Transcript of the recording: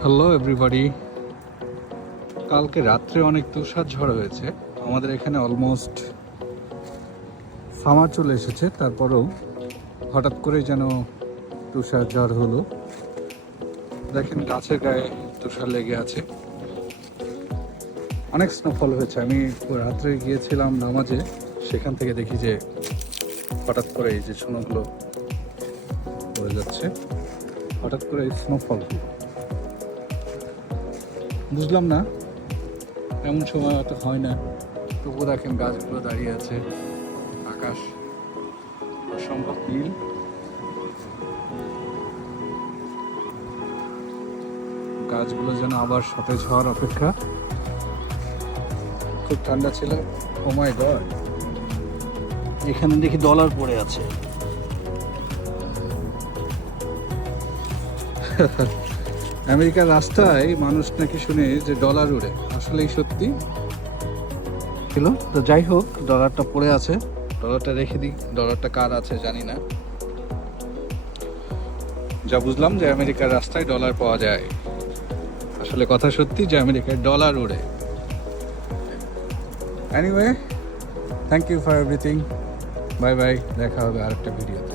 Hello everybody কালকে রাত্রে অনেক তুষার ঝড় হয়েছে। আমাদের এখানে অলমোস্ট সামার চলে এসেছে। তারপরেও হঠাৎ করে যেন তুষার ঝড় হলো। দেখেন গাছের গায়ে তুষার লেগে আছে। অনেক স্নোফল হয়েছে। আমি রাত্রে গিয়েছিলাম নামাজে। সেখান থেকে দেখি যে হঠাৎ করে এই যে সোনাগুলো পড়ে যাচ্ছে। হঠাৎ করে স্নোফল বুঝলাম না, এমন সময় হয়তো হয় না। তবুও দেখেন গাছগুলো দাঁড়িয়ে আছে, আকাশ অসম্ভব নীল। গাছগুলো যেন আবার সতেজ হওয়ার অপেক্ষা। খুব ঠান্ডা ছিল। ও মাই গড এখানে দেখি ডলার পড়ে আছে। আমেরিকার রাস্তায় মানুষ নাকি শুনে যে ডলার উড়ে। আসলেই সত্যি? ছিল। তো যাই হোক ডলারটা পড়ে আছে। ডলারটা রেখে দিই। ডলারটা কার আছে জানি না। যা বুঝলাম যে আমেরিকার রাস্তায় ডলার পাওয়া যায়। আসলে কথা সত্যি যে আমেরিকায় ডলার উড়ে। Anyway thank you for everything bye bye দেখা হবে আরেকটা ভিডিওতে